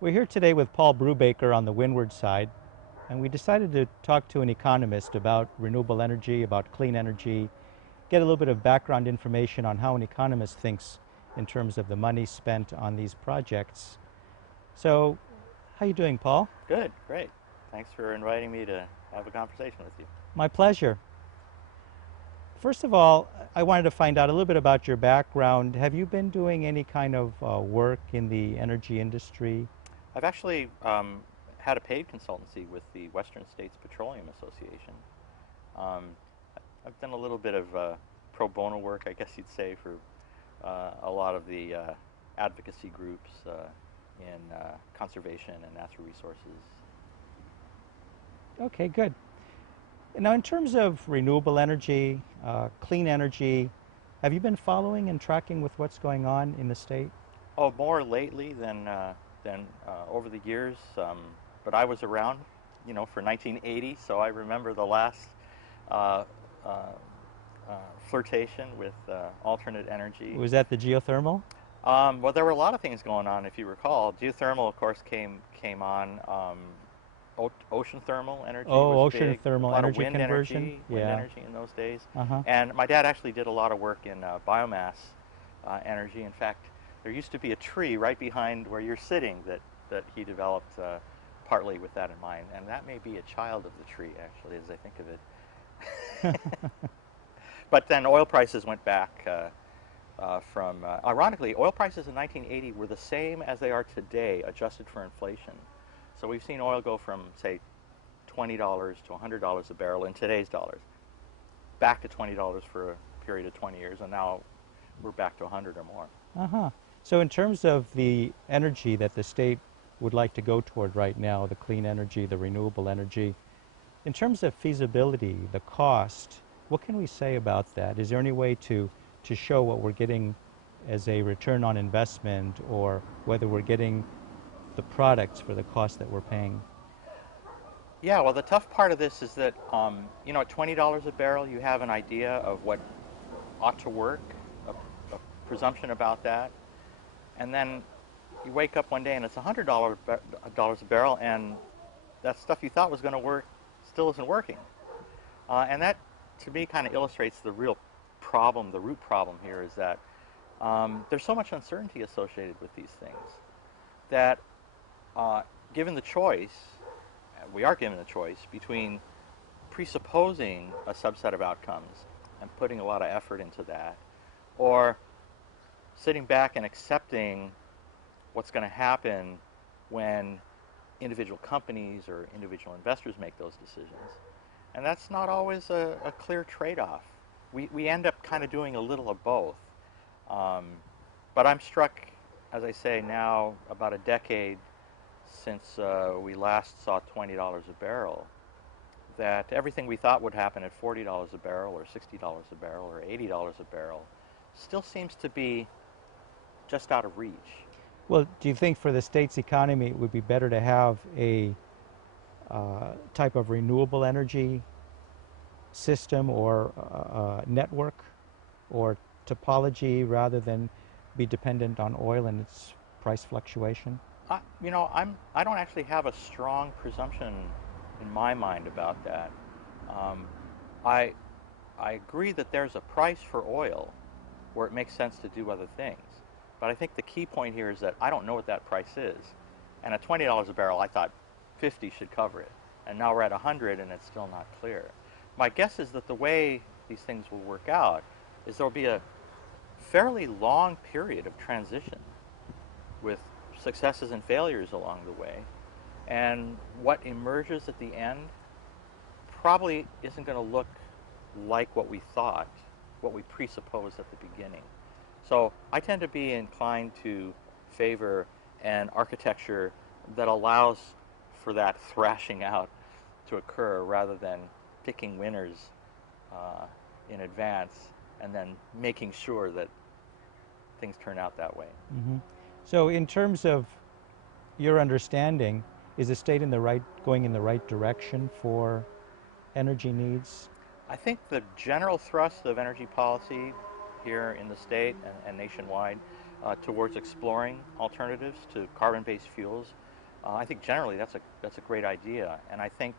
We're here today with Paul Brewbaker on the windward side, and we decided to talk to an economist about renewable energy, about clean energy, get a little bit of background information on how an economist thinks in terms of the money spent on these projects. So, how you doing, Paul? Good, great. Thanks for inviting me to have a conversation with you. My pleasure. First of all, I wanted to find out a little bit about your background. Have you been doing any kind of work in the energy industry? I've actually had a paid consultancy with the Western States Petroleum Association. Um, I've done a little bit of pro bono work, I guess you'd say, for a lot of the advocacy groups in conservation and natural resources. Okay, good. Now, in terms of renewable energy, clean energy, have you been following and tracking with what's going on in the state? Oh, more lately than over the years, but I was around, for 1980, so I remember the last uh, uh, flirtation with alternate energy. Was that the geothermal? Well, there were a lot of things going on, if you recall. Geothermal, of course, came on. Ocean thermal energy Oh, was ocean big. A thermal lot of energy conversion? wind Yeah. energy in those days. Uh-huh. And my dad actually did a lot of work in biomass energy. In fact, there used to be a tree right behind where you're sitting that he developed partly with that in mind. And that may be a child of the tree, actually, as I think of it. But then oil prices went back ironically, oil prices in 1980 were the same as they are today, adjusted for inflation. So we've seen oil go from, say, $20 to $100 a barrel in today's dollars, back to $20 for a period of 20 years, and now we're back to 100 or more. Uh-huh. So in terms of the energy that the state would like to go toward right now, the clean energy, the renewable energy, in terms of feasibility, the cost, what can we say about that? Is there any way to show what we're getting as a return on investment, or whether we're getting the products for the cost that we're paying? Yeah, well, the tough part of this is that, at $20 a barrel, you have an idea of what ought to work, a presumption about that, and then you wake up one day and it's $100 a barrel, and that stuff you thought was going to work still isn't working. And that, to me, kind of illustrates the real problem, the root problem here is that there's so much uncertainty associated with these things that given the choice, we are given the choice between presupposing a subset of outcomes and putting a lot of effort into that, or sitting back and accepting what's going to happen when individual companies or individual investors make those decisions. And that's not always a clear trade-off. We end up kind of doing a little of both. But I'm struck, as I say, now about a decade since we last saw $20 a barrel, that everything we thought would happen at $40 a barrel or $60 a barrel or $80 a barrel still seems to be just out of reach. Well, do you think for the state's economy it would be better to have a type of renewable energy system or network or topology rather than be dependent on oil and its price fluctuation? I don't actually have a strong presumption in my mind about that. Um, I I agree that there's a price for oil where it makes sense to do other things. But I think the key point here is that I don't know what that price is. And at $20 a barrel, I thought 50 should cover it. And now we're at 100 and it's still not clear. My guess is that the way these things will work out is there'll be a fairly long period of transition with successes and failures along the way. And what emerges at the end probably isn't going to look like what we thought, what we presupposed at the beginning. So I tend to be inclined to favor an architecture that allows for that thrashing out to occur rather than picking winners in advance and then making sure that things turn out that way. Mm-hmm. So in terms of your understanding, is the state going in the right direction for energy needs? I think the general thrust of energy policy here in the state and nationwide towards exploring alternatives to carbon-based fuels I think generally that's a great idea, and I think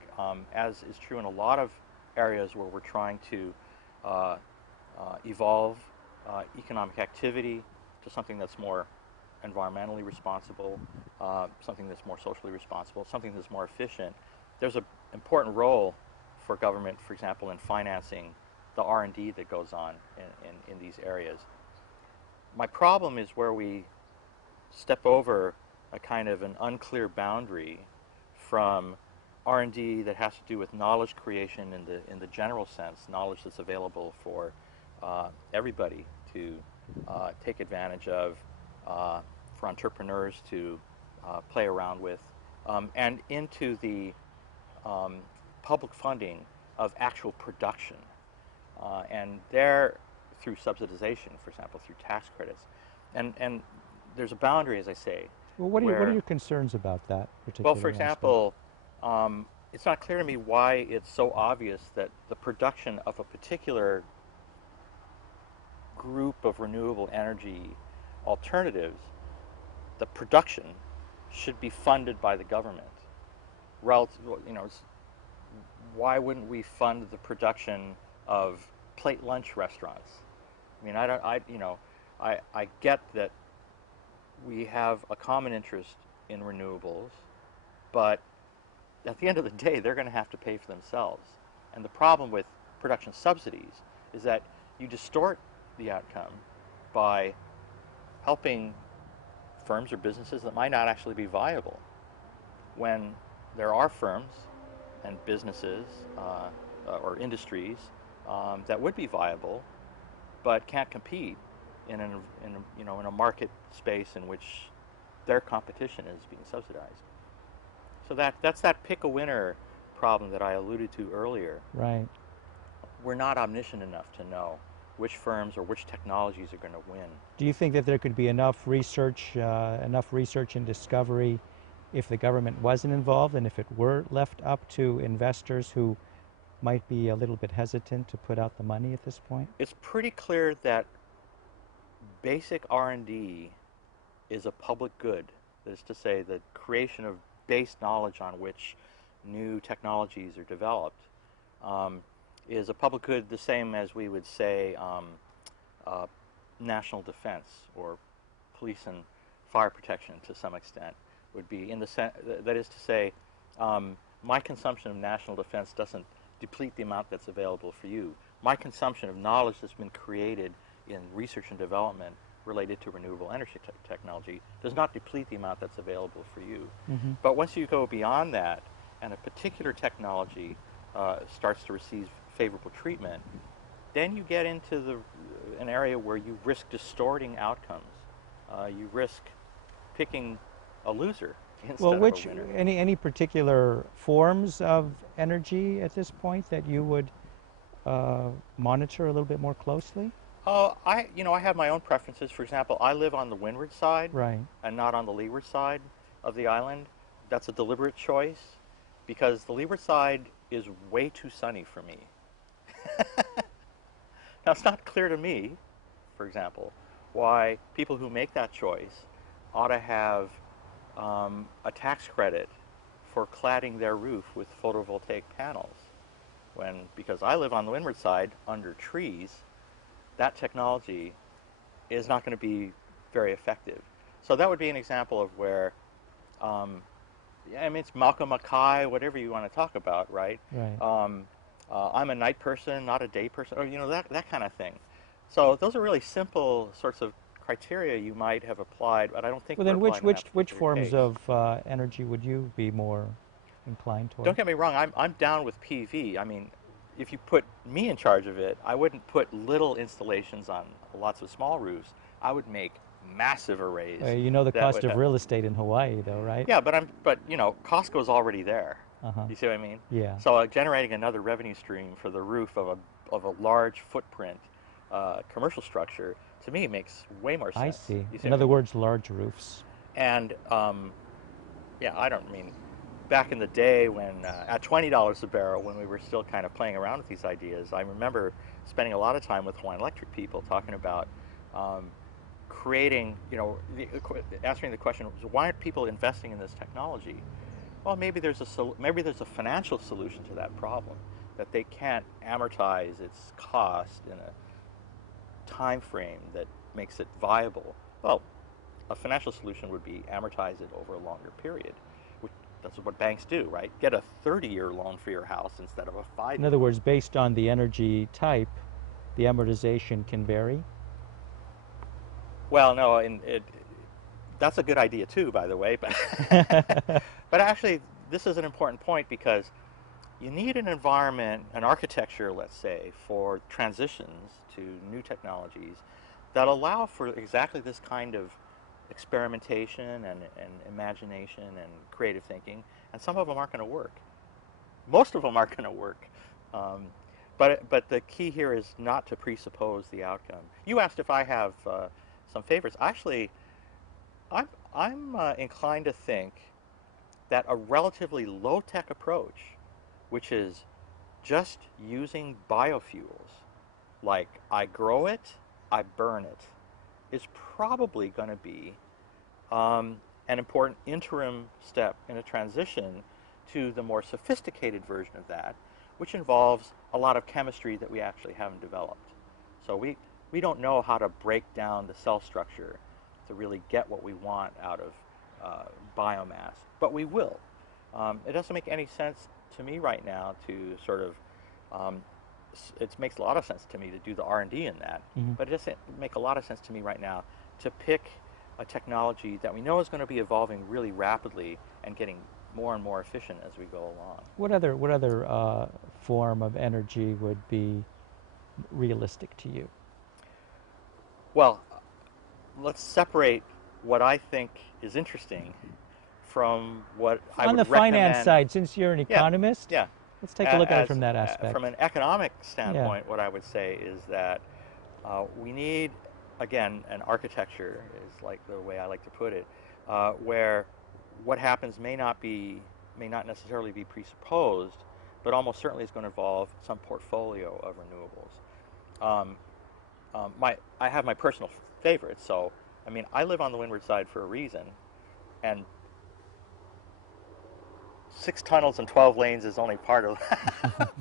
as is true in a lot of areas where we're trying to uh, evolve economic activity to something that's more environmentally responsible, something that's more socially responsible, something that's more efficient. There's an important role for government, for example, in financing the R&D that goes on in these areas. My problem is where we step over a kind of an unclear boundary from R&D that has to do with knowledge creation in the general sense, knowledge that's available for everybody to take advantage of, for entrepreneurs to play around with, and into the public funding of actual production. And there, through subsidization, for example, through tax credits. And there's a boundary, as I say, Well, what are where, your concerns about that well, particular for aspect? example, it's not clear to me why it's so obvious that the production of a particular group of renewable energy alternatives, the production should be funded by the government. Relative, why wouldn't we fund the production of plate lunch restaurants? I mean, I don't, I get that we have a common interest in renewables, but at the end of the day, they're going to have to pay for themselves. And the problem with production subsidies is that you distort the outcome by helping firms or businesses that might not actually be viable, when there are firms and businesses or industries that would be viable but can't compete in a market space in which their competition is being subsidized. So that's that pick a winner problem that I alluded to earlier. Right. We're not omniscient enough to know which firms or which technologies are going to win. Do you think that there could be enough research and discovery if the government wasn't involved and if it were left up to investors who might be a little bit hesitant to put out the money at this point? It's pretty clear that basic R&D is a public good. That is to say, the creation of base knowledge on which new technologies are developed is a public good, the same as we would say uh, national defense or police and fire protection to some extent would be in the that is to say, my consumption of national defense doesn't deplete the amount that's available for you. My consumption of knowledge that's been created in research and development related to renewable energy technology does not deplete the amount that's available for you. Hmm. But once you go beyond that and a particular technology starts to receive favorable treatment, then you get into an area where you risk distorting outcomes. You risk picking a loser Well, instead of a winner. any particular forms of energy at this point that you would monitor a little bit more closely? I have my own preferences. For example, I live on the windward side Right. and not on the leeward side of the island. That's a deliberate choice because the leeward side is way too sunny for me. Now, it's not clear to me, for example, why people who make that choice ought to have a tax credit for cladding their roof with photovoltaic panels. Because I live on the windward side under trees, that technology is not going to be very effective. So that would be an example of where, yeah, I mean, it's Malcolm Mackay, whatever you want to talk about, right? Right. I'm a night person, not a day person, or that kind of thing. So those are really simple sorts of criteria you might have applied, but I don't think Well, we're then applying in that which particular forms case. of energy would you be more inclined Don't toward? get me wrong, I'm down with PV. I mean, if you put me in charge of it, I wouldn't put little installations on lots of small roofs. I would make massive arrays You know the that cost would of have. real estate in Hawaii, though, right? Yeah, but Costco's already there. Uh-huh. You see what I mean? Yeah. So generating another revenue stream for the roof of a large footprint commercial structure to me makes way more I sense. see. You see In what I other mean? words, large roofs. And yeah, I don't mean back in the day when at $20 a barrel, when we were still kind of playing around with these ideas, I remember spending a lot of time with Hawaiian Electric people talking about creating, answering the question, why aren't people investing in this technology? Well, maybe there's a financial solution to that problem, that they can't amortize its cost in a time frame that makes it viable. Well, a financial solution would be amortize it over a longer period, which that's what banks do, right? Get a 30-year loan for your house instead of a 5-year. In other words, based on the energy type, the amortization can vary? Well, no, that's a good idea too, by the way. But but actually, this is an important point because you need an environment, an architecture, let's say, for transitions to new technologies that allow for exactly this kind of experimentation and imagination and creative thinking. And some of them aren't going to work. Most of them aren't going to work. But the key here is not to presuppose the outcome. You asked if I have some favorites. Actually, I'm inclined to think that a relatively low-tech approach, which is just using biofuels, like I grow it, I burn it, is probably going to be an important interim step in a transition to the more sophisticated version of that, which involves a lot of chemistry that we actually haven't developed. So we don't know how to break down the cell structure to really get what we want out of biomass, but we will. It doesn't make any sense to me right now to sort of, it makes a lot of sense to me to do the R&D in that, but it doesn't make a lot of sense to me right now to pick a technology that we know is going to be evolving really rapidly and getting more and more efficient as we go along. What other form of energy would be realistic to you? Well, let's separate what I think is interesting from what I would On the finance recommend. side, since you're an economist, Yeah. let's take a look at it from that aspect. From an economic standpoint, what I would say is that we need, again, an architecture is like the way I like to put it, where what happens may not necessarily be presupposed, but almost certainly is going to involve some portfolio of renewables. I have my personal favorites, so I mean, I live on the windward side for a reason, and 6 tunnels and 12 lanes is only part of that.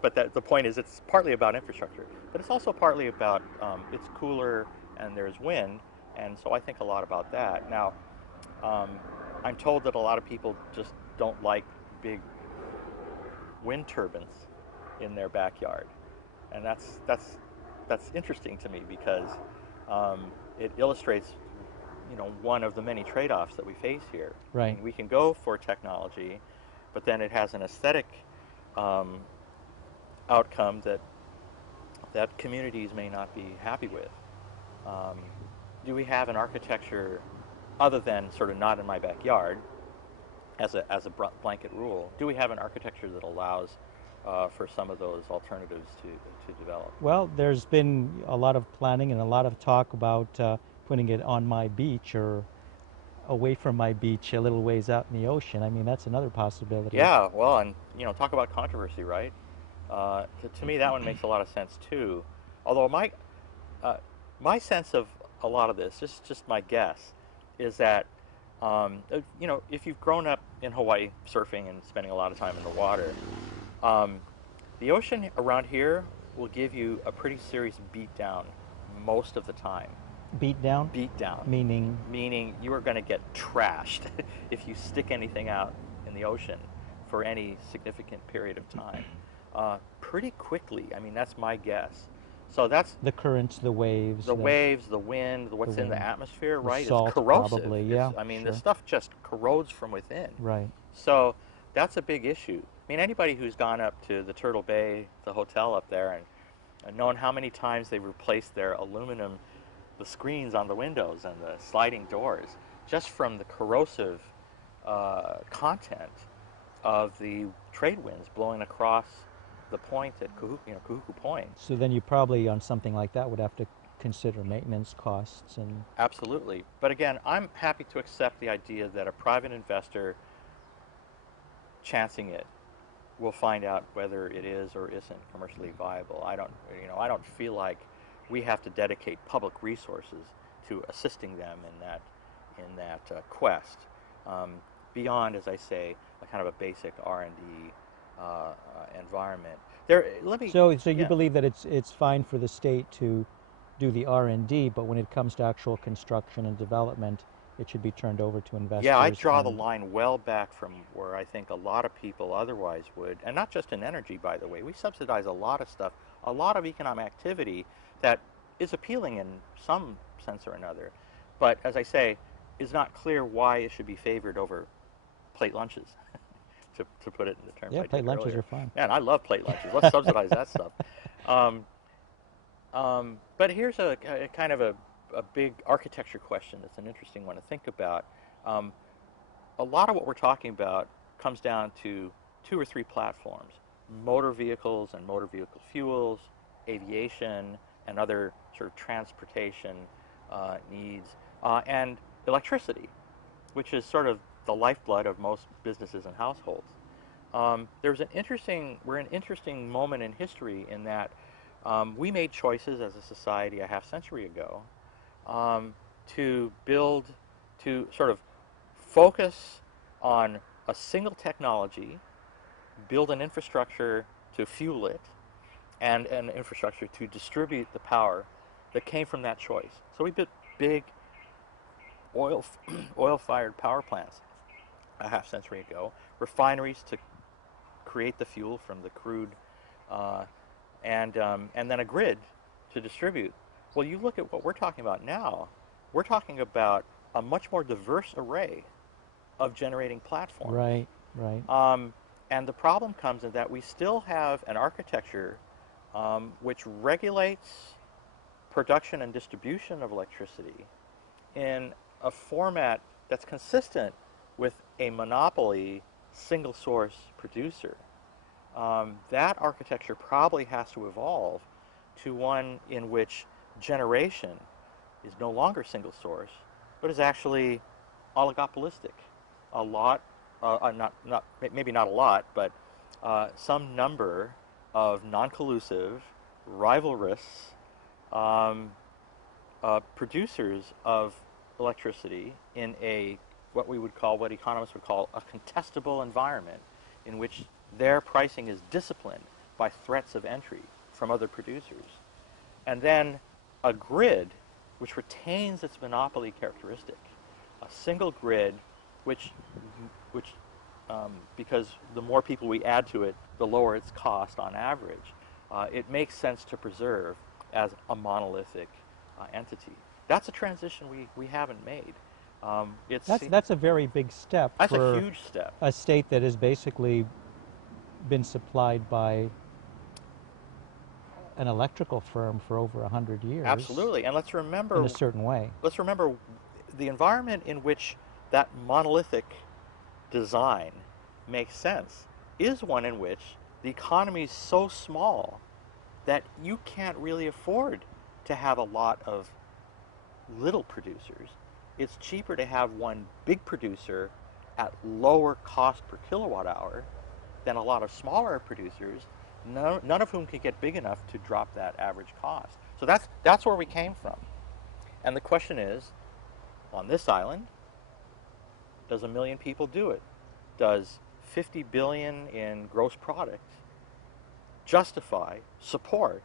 But the point is, it's partly about infrastructure, but it's also partly about it's cooler and there's wind, and so I think a lot about that. Now, I'm told that a lot of people just don't like big wind turbines in their backyard, and that's interesting to me because it illustrates, one of the many trade-offs that we face here. Right. I mean, we can go for technology, but then it has an aesthetic outcome that communities may not be happy with. Do we have an architecture other than sort of not in my backyard as a blanket rule? Do we have an architecture that allows for some of those alternatives to develop? Well, there's been a lot of planning and a lot of talk about putting it on my beach or away from my beach a little ways out in the ocean. I mean, that's another possibility. Yeah, well, and talk about controversy, right? To me, that one makes a lot of sense too. Although my sense of a lot of this, just my guess, is that if you've grown up in Hawaii surfing and spending a lot of time in the water, the ocean around here will give you a pretty serious beat down most of the time. Beat down? Beat down. Meaning? Meaning you are going to get trashed if you stick anything out in the ocean for any significant period of time. Pretty quickly. I mean, that's my guess. So that's the currents, the waves. The waves, the wind, what's in the atmosphere, right? Salt, it's corrosive. Probably, yeah. I mean, sure. the stuff just corrodes from within. Right. So that's a big issue. I mean, anybody who's gone up to the Turtle Bay, the hotel up there, and known how many times they've replaced their aluminum, the screens on the windows and the sliding doors, just from the corrosive content of the trade winds blowing across the point at Kahuku Point. So then you probably, on something like that, would have to consider maintenance costs and... Absolutely. But again, I'm happy to accept the idea that a private investor chancing it will find out whether it is or isn't commercially viable. I don't feel like we have to dedicate public resources to assisting them in that quest. Um, Beyond, as I say, a kind of a basic R&D environment. There, let me, So you yeah. believe that it's fine for the state to do the R&D, but when it comes to actual construction and development, it should be turned over to Yeah, I investors draw the and line well back from where I think a lot of people otherwise would, and not just in energy, by the way. We subsidize a lot of stuff, a lot of economic activity that is appealing in some sense or another, but as I say, is not clear why it should be favored over plate lunches, to put it in the terms yeah, I plate did lunches are earlier. fun. Man, I love plate lunches. Let's subsidize that stuff. Um, but here's a kind of a big architecture question that's an interesting one to think about. Um, a lot of what we're talking about comes down to two or three platforms: motor vehicles and motor vehicle fuels, aviation and other sort of transportation needs, and electricity, which is sort of the lifeblood of most businesses and households. We're in an interesting moment in history in that we made choices as a society a half century ago um, to build, to sort of focus on a single technology, build an infrastructure to fuel it, and an infrastructure to distribute the power that came from that choice. So we built big oil, oil-fired power plants a half century ago, refineries to create the fuel from the crude, uh, and then a grid to distribute. Well, you look at what we're talking about now. We're talking about a much more diverse array of generating platforms. Right, right. And the problem comes in that we still have an architecture which regulates production and distribution of electricity in a format that's consistent with a monopoly single source producer. That architecture probably has to evolve to one in which generation is no longer single source, but is actually oligopolistic. A lot, not maybe not a lot, but some number of non-collusive, rivalrous um, producers of electricity in a what economists would call a contestable environment, in which their pricing is disciplined by threats of entry from other producers, and then a grid which retains its monopoly characteristic, a single grid which because the more people we add to it, the lower its cost on average. It makes sense to preserve as a monolithic entity. That's a transition we haven't made. That's a very big step That's a for huge step. a state that has basically been supplied by an electrical firm for over 100 years Absolutely. And in a certain way. let's remember the environment in which that monolithic design makes sense is one in which the economy is so small that you can't really afford to have a lot of little producers. It's cheaper to have one big producer at lower cost per kilowatt hour than a lot of smaller producers, none of whom can get big enough to drop that average cost. So that's where we came from. And the question is, on this island, does 1 million people do it? Does 50 billion in gross product justify, support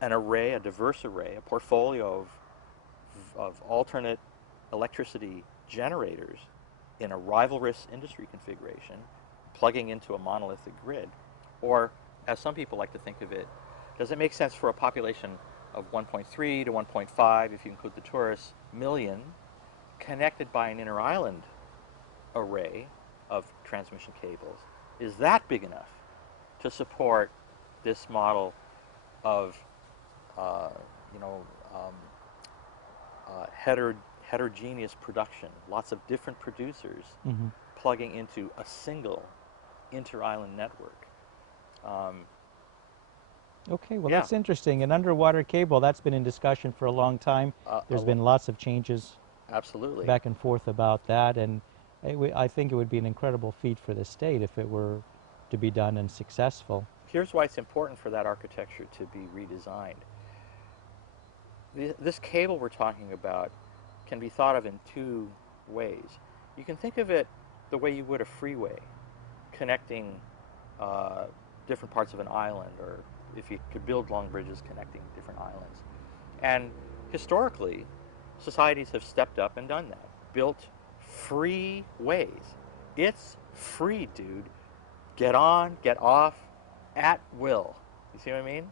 an array, a diverse array, a portfolio of alternate electricity generators in a rivalrous industry configuration, plugging into a monolithic grid? Or, as some people like to think of it, does it make sense for a population of 1.3 to 1.5, if you include the tourists, million, connected by an inter-island array of transmission cables? Is that big enough to support this model of, uh, you know, um, heterogeneous production, lots of different producers Hmm. plugging into a single inter-island network? Okay, well, Yeah, that's interesting. An underwater cable, that's been in discussion for a long time. There's been lots of changes absolutely. back and forth about that, and I think it would be an incredible feat for the state if it were to be done and successful. Here's why it's important for that architecture to be redesigned. this cable we're talking about can be thought of in two ways. You can think of it the way you would a freeway, connecting uh, different parts of an island, or if you could build long bridges connecting different islands. And historically, societies have stepped up and done that, built free ways. It's free, dude. Get on, get off, at will. You see what I mean?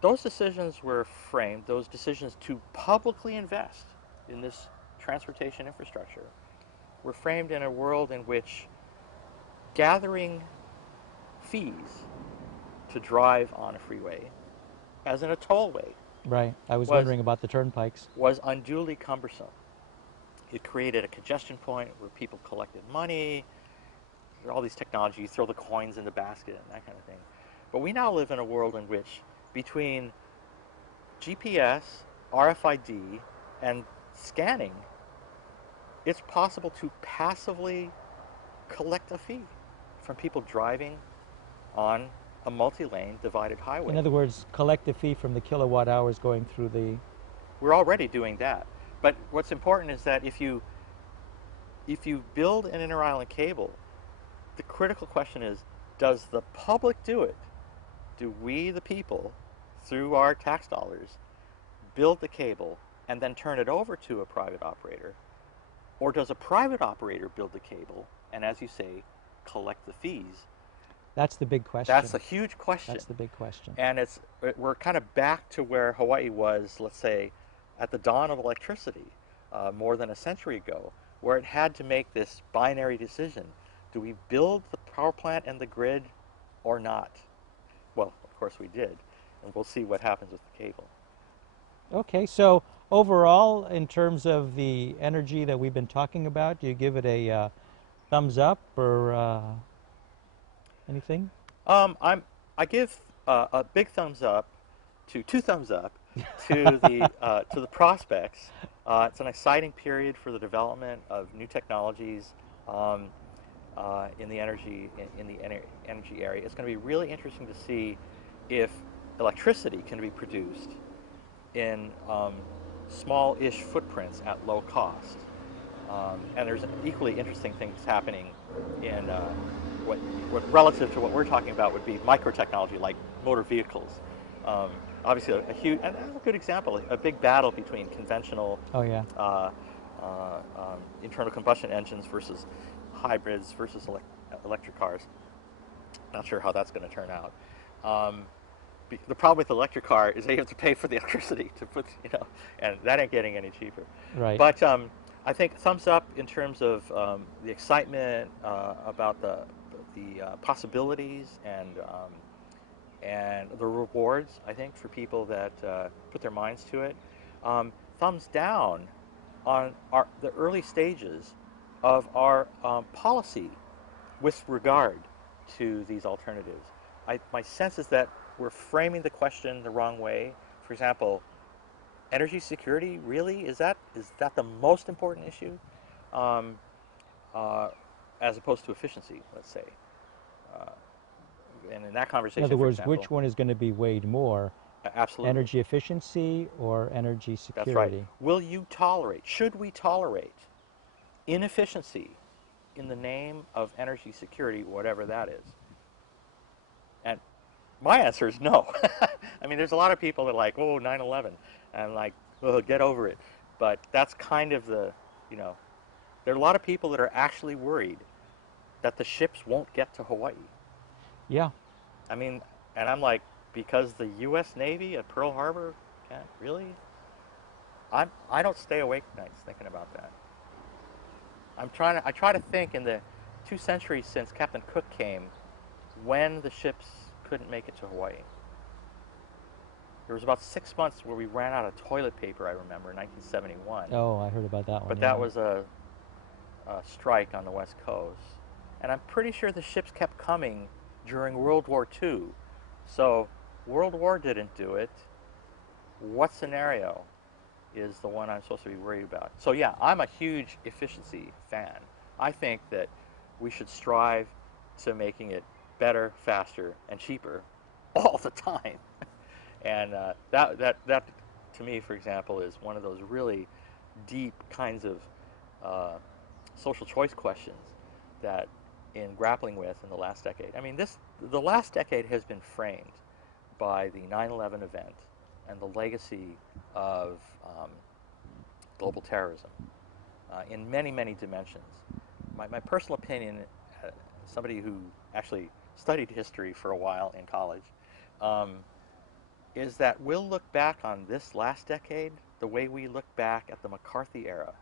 Those decisions were framed, those decisions to publicly invest in this transportation infrastructure were framed in a world in which gathering fees to drive on a freeway, as in a tollway, Right. I was was wondering about the turnpikes. was unduly cumbersome. It created a congestion point where people collected money, all these technologies, throw the coins in the basket and that kind of thing. But we now live in a world in which between GPS, RFID, and scanning, it's possible to passively collect a fee from people driving on a multi-lane divided highway. In other words, collect a fee from the kilowatt hours going through the. We're already doing that. But what's important is that if you build an inter-island cable, the critical question is, does the public do it? Do we, the people, through our tax dollars, build the cable and then turn it over to a private operator? Or does a private operator build the cable and, as you say, collect the fees? That's the big question. That's a huge question. That's the big question. And we're kind of back to where Hawaii was, let's say, at the dawn of electricity, more than a century ago, where it had to make this binary decision. Do we build the power plant and the grid or not? Well, of course we did, and we'll see what happens with the cable. Okay, so overall, in terms of the energy that we've been talking about, do you give it a thumbs up or anything? I give a big thumbs up to two thumbs up to the prospects. It's an exciting period for the development of new technologies in the energy energy area. It's going to be really interesting to see if electricity can be produced in small-ish footprints at low cost. And there's equally interesting things happening in what relative to what we're talking about would be microtechnology, like motor vehicles. Obviously, a huge, and that's a good example, a big battle between conventional Oh yeah. internal combustion engines versus hybrids versus electric cars. Not sure how that's going to turn out. The problem with the electric car is they have to pay for the electricity to put, and that ain't getting any cheaper. Right. But I think thumbs up in terms of the excitement about the possibilities and the rewards, I think, for people that put their minds to it. Thumbs down on the early stages of our policy with regard to these alternatives. My sense is that we're framing the question the wrong way. For example, energy security, really? Is that the most important issue? As opposed to efficiency, let's say. And in that conversation, In other words, for example, which one is going to be weighed more? absolutely. Energy efficiency or energy security? That's right. Should we tolerate inefficiency in the name of energy security, whatever that is? And my answer is no. I mean, there's a lot of people that are like, oh, 9/11, and I'm like, oh, get over it. But that's kind of there are a lot of people that are actually worried that the ships won't get to Hawaii. Yeah. I mean, and I'm like, because the U.S. Navy at Pearl Harbor can't really? I don't stay awake nights thinking about that. I try to think in the 2 centuries since Captain Cook came, when the ships couldn't make it to Hawaii. There was about 6 months where we ran out of toilet paper, I remember, in 1971. Oh, I heard about that one. But yeah. that was a strike on the West Coast. And I'm pretty sure the ships kept coming during World War II. So World War didn't do it. What scenario is the one I'm supposed to be worried about? So yeah, I'm a huge efficiency fan. I think that we should strive to making it better, faster, and cheaper all the time. And that to me, for example, is one of those really deep kinds of social choice questions that in grappling with in the last decade. I mean, the last decade has been framed by the 9/11 event and the legacy of global terrorism in many, many dimensions. My personal opinion, somebody who actually studied history for a while in college, um, is that we'll look back on this last decade the way we look back at the McCarthy era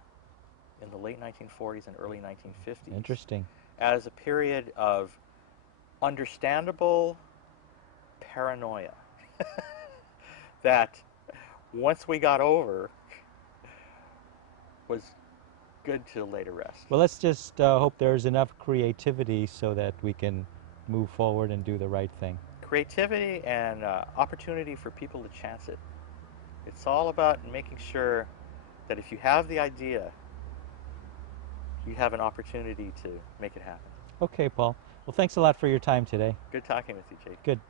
in the late 1940s and early 1950s Interesting. as a period of understandable paranoia that once we got over was good to lay to rest. Well, let's just hope there's enough creativity so that we can move forward and do the right thing. Creativity and opportunity for people to chance it. It's all about making sure that if you have the idea, you have an opportunity to make it happen. Okay, Paul. Well, thanks a lot for your time today. Good talking with you, Jake. Good.